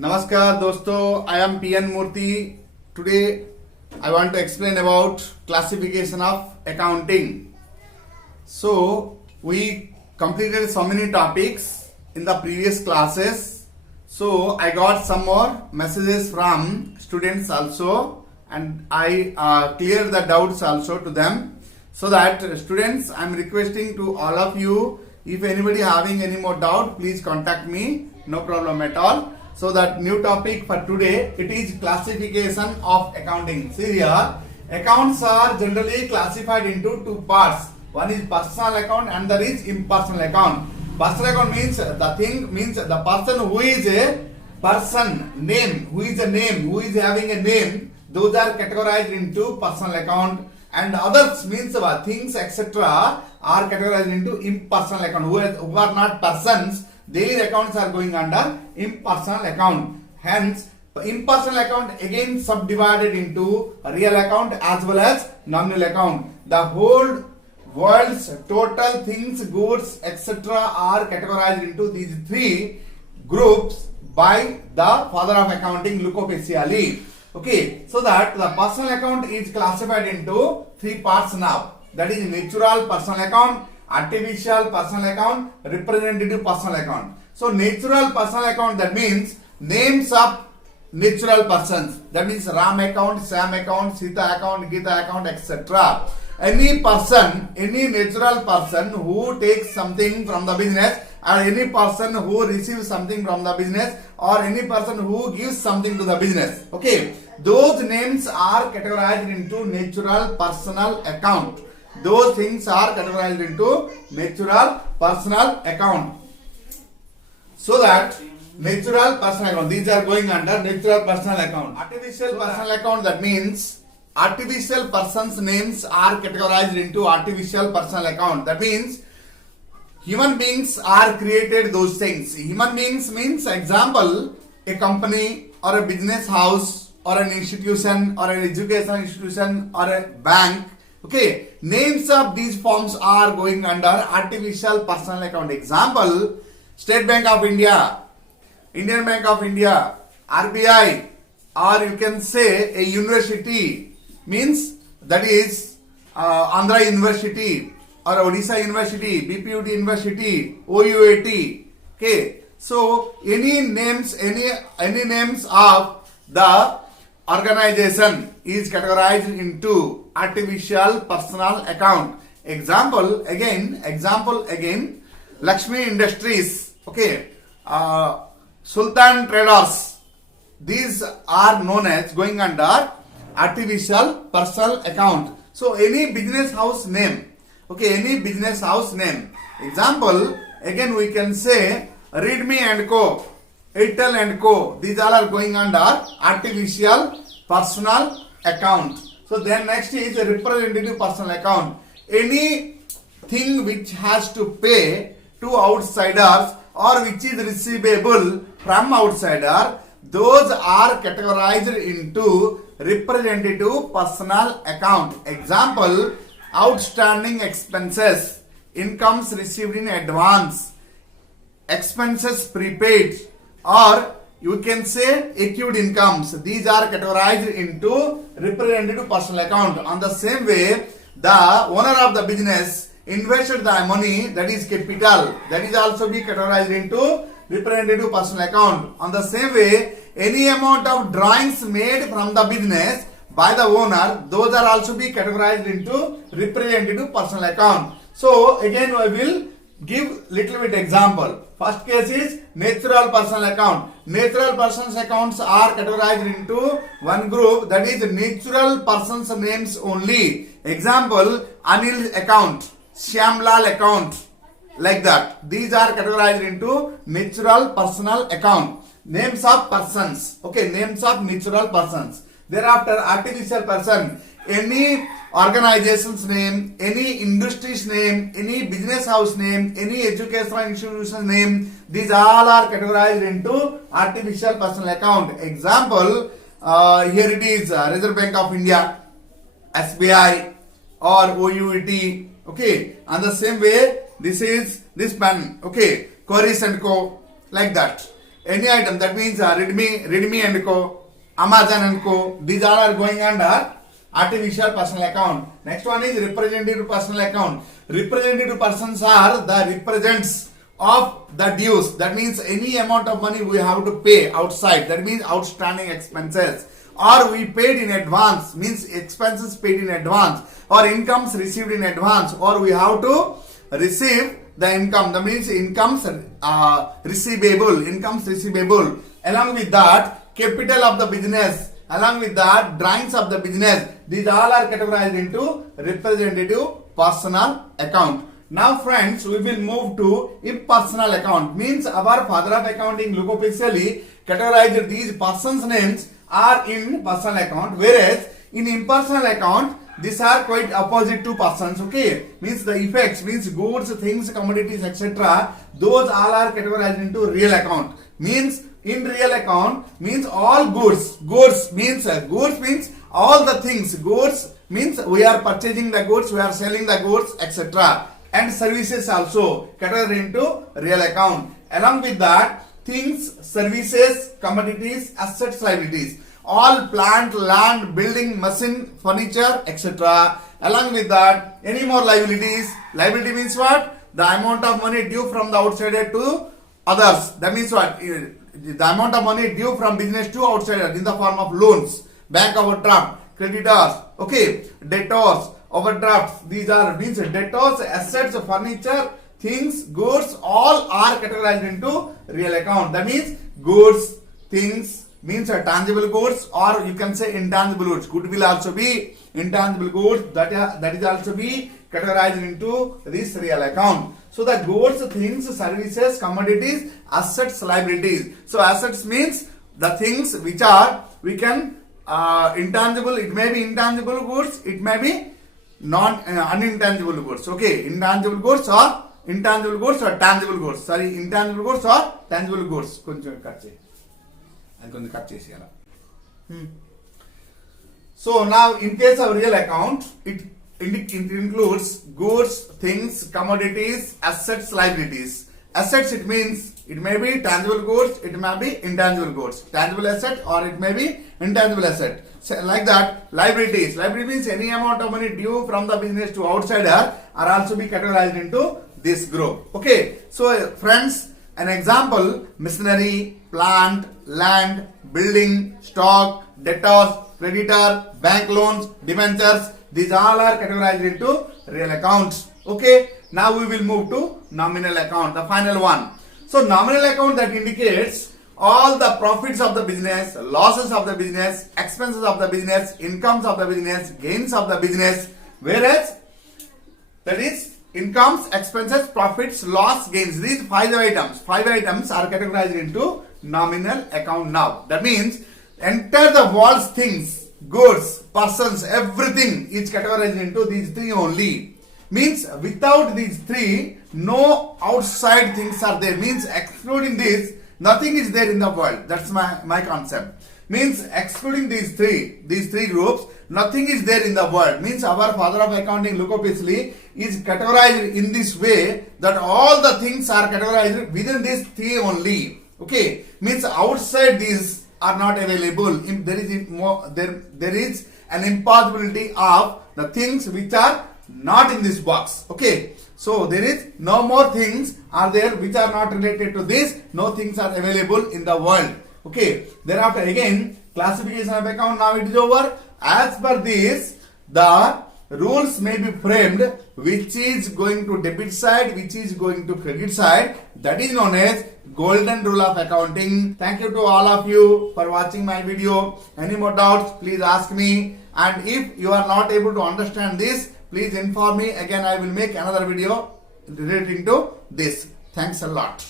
Namaskar दोस्तों, I am PN Murthy. Today I want to explain about classification of accounting. So we completed so many topics in the previous classes. So I got some more messages from students also, and I cleared the doubts also to them. So that students, I am requesting to all of you, if anybody having any more doubt, please contact me. No problem at all. So that new topic for today, it is classification of accounting. See here, accounts are generally classified into two parts. One is personal account and there is impersonal account. Personal account means the thing, means the person who is a person, name, who is a name, who is having a name, those are categorized into personal account. And others means things etc. are categorized into impersonal account. Who are not persons, their accounts are going under impersonal account. Hence, impersonal account again subdivided into real account as well as nominal account. The whole world's total things, goods, etc. are categorized into these three groups by the father of accounting, Luca Pacioli. Okay, so that the personal account is classified into three parts now. That is natural personal account, artificial personal account, representative personal account. So natural personal account, that means names of natural persons. That means Ram account, Sam account, Sita account, Gita account, etc. Any person, any natural person who takes something from the business, or any person who receives something from the business, or any person who gives something to the business. Okay, those names are categorized into natural personal account. Those things are categorized into natural personal account. So that natural personal account, these are going under natural personal account. Artificial personal account, that means artificial persons' names are categorized into artificial personal account. That means human beings are created those things. Human beings means, example, a company or a business house or an institution or an education institution or a bank. Okay, names of these forms are going under artificial personal account. Example, State Bank of India, Indian Bank of India, RBI, or you can say a university, means that is Andhra University or Odisha University, BPUT University, OUAT. Okay, so any names, any names of the organization is categorized into artificial personal account. Example again, Lakshmi Industries. Okay, Sultan Traders. These are known as going under artificial personal account. So any business house name. Okay, any business house name. Example, again we can say Redmi and Co, Airtel and Co. These all are going under artificial personal account. So then next is a representative personal account. Anything which has to pay to outsiders or which is receivable from outsider, those are categorized into representative personal account. Example, outstanding expenses, incomes received in advance, expenses prepaid, or you can say accrued incomes. These are categorized into representative personal account. On the same way, the owner of the business invested the money, that is capital, that is also be categorized into representative personal account. On the same way, any amount of drawings made from the business by the owner, those are also be categorized into representative personal account. So again I will give little bit example. First case is natural personal account. Natural persons accounts are categorized into one group, that is natural persons names only. Example, Anil account, Shyamlal account, like that. These are categorized into natural personal account. Names of persons. Okay, names of natural persons. Thereafter, artificial person. Any organization's name, any industry's name, any business house name, any educational institution name, these all are categorized into artificial personal account. Example, here it is Reserve Bank of India, SBI or OUET. Okay, and the same way this is this pen. Okay, Queries and Co, like that. any item, that means Redmi and Co, Amazon and Co, these all are going under artificial personal account. Next one is representative personal account. Representative persons are the represents of the dues. That means any amount of money we have to pay outside. That means outstanding expenses. Or we paid in advance, means expenses paid in advance, or incomes received in advance, or we have to receive the income. That means incomes receivable. Along with that, capital of the business. Along with that, drawings of the business. These all are categorized into representative personal account. Now friends, we will move to impersonal account. Means our father of accounting look officially categorized these persons' names are in personal account, whereas in impersonal account these are quite opposite to persons. Okay, means the effects, means goods, things, commodities, etc. Those all are categorized into real account. Means in real account means all goods. Goods means all the things. Goods means we are purchasing the goods, we are selling the goods, etc. And services also categorized into real account. Along with that, things, services, commodities, assets, liabilities, all plant, land, building, machine, furniture, etc. Along with that, any more liabilities. Liability means what? The amount of money due from the outsider to others. That means what? The amount of money due from business to outsider in the form of loans, bank overdraft, creditors, okay, debtors, overdrafts. These are means debtors, assets, furniture, things, goods, all are categorized into real account. That means goods, things means tangible goods, or you can say intangible goods. Good will also be intangible goods, that is also be categorized into this real account. So the goods, things, services, commodities, assets, liabilities. So assets means the things which are we can intangible. It may be intangible goods, it may be unintangible goods. Okay, intangible goods or tangible goods. Sorry, intangible goods or tangible goods. కొంచెం cut చేయి, అది కొంచెం cut చేసేయాల. So now in case of real account, it includes goods, things, commodities, assets, liabilities. Assets, it means it may be tangible goods, it may be intangible goods, tangible asset, or it may be intangible asset. So like that, liabilities. Liability means any amount of money due from the business to outsider are also be categorized into this group. Okay, so friends, an example: machinery, plant, land, building, stock, debtors, creditor, bank loans, debentures. These all are categorized into real accounts. Okay, now we will move to nominal account, the final one. So nominal account, that indicates all the profits of the business, losses of the business, expenses of the business, incomes of the business, gains of the business. Whereas that is incomes, expenses, profits, loss, gains. These five items are categorized into nominal account. Now that means entire the world's things, goods, persons, everything is categorized into these three only. Means without these three, no outside things are there. Means excluding this, nothing is there in the world. That's my concept. Means excluding these three groups, nothing is there in the world. Means our father of accounting, Luke Pisley, is categorized in this way that all the things are categorized within these three only. Okay, means outside these are not available. If there is an impossibility of the things which are not in this box. Okay, so there is no more things are there which are not related to this. No things are available in the world. Okay, thereafter again classification of account. Now it is over. As per this, the rules may be framed, which is going to debit side, which is going to credit side. That is known as golden rule of accounting. Thank you to all of you for watching my video. Any more doubts, please ask me. And if you are not able to understand this, please inform me. Again, I will make another video relating to this. Thanks a lot.